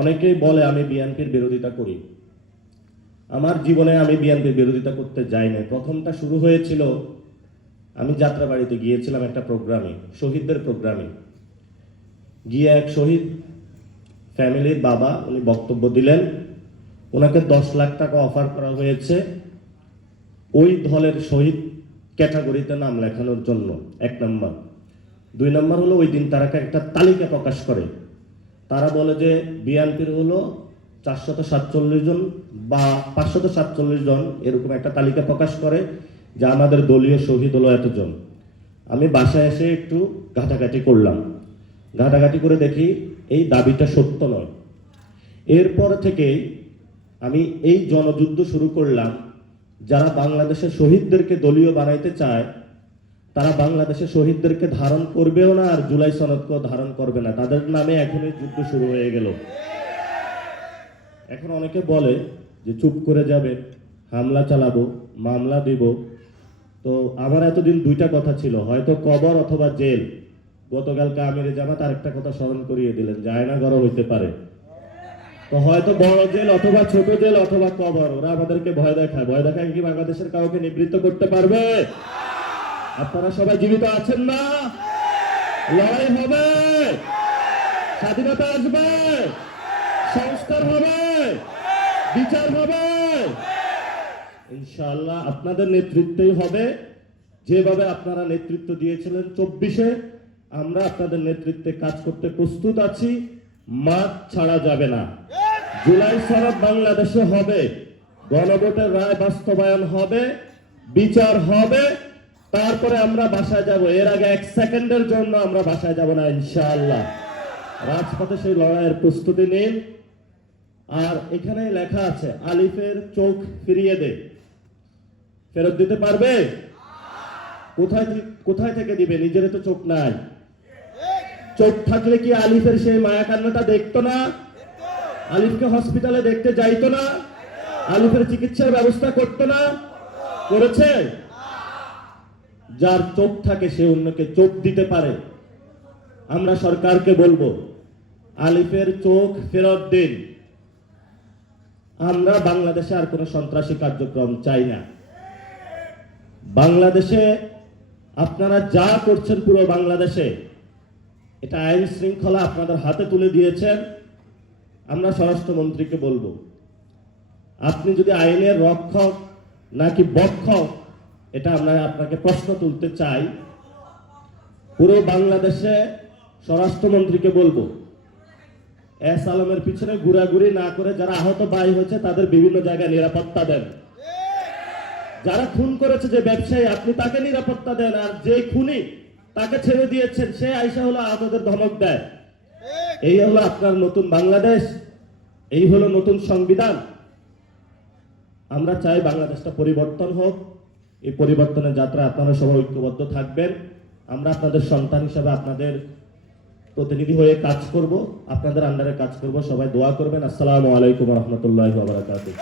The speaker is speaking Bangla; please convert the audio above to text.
অনেকেই বলে আমি বিএনপির বিরোধিতা করি। আমার জীবনে আমি বিএনপির বিরোধিতা করতে যাই না। প্রথমটা শুরু হয়েছিল, আমি যাত্রাবাড়িতে গিয়েছিলাম একটা প্রোগ্রামে, শহীদদের প্রোগ্রামে গিয়ে এক শহীদ ফ্যামিলির বাবা উনি বক্তব্য দিলেন। ওনাকে 10 লাখ টাকা অফার করা হয়েছে ওই দলের শহীদ ক্যাটাগরিতে নাম লেখানোর জন্য, 1 নম্বর। 2 নম্বর হলো ওই দিন তারা একটা তালিকা প্রকাশ করে। তারা বলে যে বিএনপির হলো 447 জন বা 547 জন, এরকম একটা তালিকা প্রকাশ করে যে আমাদের দলীয় শহীদ হলো এতজন। আমি বাসায় এসে একটু ঘাটাঘাটি করলাম, ঘাটাঘাটি করে দেখি এই দাবিটা সত্য নয়। এরপর থেকেই আমি এই জনযুদ্ধ শুরু করলাম। যারা বাংলাদেশের শহীদদেরকে দলীয় বানাইতে চায় তারা বাংলাদেশের শহীদদেরকে ধারণ করবেও না, আর জুলাই সনদকেও ধারণ করবে না। তাদের নামে এখনই যুদ্ধ শুরু হয়ে গেল। এখন অনেকে বলে যে চুপ করে যাবে, হামলা চালাবো, মামলা দিব। তো আমার এতদিন 2টা কথা ছিল, হয়তো কবর অথবা জেল। গতকালকে আমিরে জামাত আরেকটা কথা স্মরণ করিয়ে দিলেন, জায়নাগরও হইতে পারে। তো হয়তো বড় জেল অথবা ছোট জেল অথবা কবর, ওরা আমাদেরকে ভয় দেখায়। ভয় দেখায় কি বাংলাদেশের কাউকে নিবৃত্ত করতে পারবে? আপনারা সবাই জীবিত আছেন না? লড়াই হবে, স্বাধীনতা আসবে, সংস্কার হবে, বিচার হবে, ইনশাআল্লাহ আপনাদের নেতৃত্বেই হবে। যেভাবে আপনারা নেতৃত্ব দিয়েছিলেন 24-এ, আমরা আপনাদের নেতৃত্বে কাজ করতে প্রস্তুত আছি। মাঠ ছাড়া যাবে না। জুলাই সনদ বাংলাদেশে হবে, গণভোটের রায় বাস্তবায়ন হবে, বিচার হবে, তারপরে আমরা বাসায় যাব। এর আগে 1 সেকেন্ডের জন্য আমরা বাসায় যাব না ইনশাআল্লাহ। রাজপথে সেই লড়াইয়ের প্রস্তুতি নিন। আর এখানে লেখা আছে আলিফের চোখ ফিরিয়ে দে, ফেরত দিতে পারবে? কোথায় থেকে দিবে? নিজের তো চোখ নাই। চোখ থাকলে কি আলিফের সেই মায়া কান্নাটা দেখতো না? আলিফকে হসপিটালে দেখতে যাইতো না? আলিফের চিকিৎসার ব্যবস্থা করতো না? করেছে? যার চোখ থাকে সে অন্যকে চোখ দিতে পারে। আমরা সরকারকে বলবো আলিফের চোখ ফেরত দিন। আমরা বাংলাদেশে আর কোনো সন্ত্রাসী কার্যক্রম চাই না। বাংলাদেশে আপনারা যা করছেন পুরো বাংলাদেশে, এটা আইন শৃঙ্খলা আপনাদের হাতে তুলে দিয়েছেন। আমরা স্বরাষ্ট্রমন্ত্রীকে বলবো, আপনি যদি আইনের রক্ষক নাকি বক্ষক, এটা আমরা আপনাকে প্রশ্ন তুলতে চাই। পুরো বাংলাদেশে স্বরাষ্ট্রমন্ত্রীকে বলবো এস আলমের পিছনে ঘোরাঘুরি না করে যারা আহত ভাই হয়েছে তাদের বিভিন্ন জায়গায় নিরাপত্তা দেন। যারা খুন করেছে যে ব্যবসায়ী, আপনি তাকে নিরাপত্তা দেন। আর যে খুনি তাকে ছেড়ে দিয়েছেন, সে আইসা হলো আহতদের ধমক দেয়। এই হলো আপনার নতুন বাংলাদেশ, এই হলো নতুন সংবিধান। আমরা চাই বাংলাদেশটা পরিবর্তন হোক। এই পরিবর্তনের যাত্রা আপনারা সবাই ঐক্যবদ্ধ থাকবেন। আমরা আপনাদের সন্তান হিসাবে আপনাদের প্রতিনিধি হয়ে কাজ করব, আপনাদের আন্ডারে কাজ করব। সবাই দোয়া করবেন। আসসালামু আলাইকুম ওয়া রাহমাতুল্লাহি ওয়া বারাকাতুহু।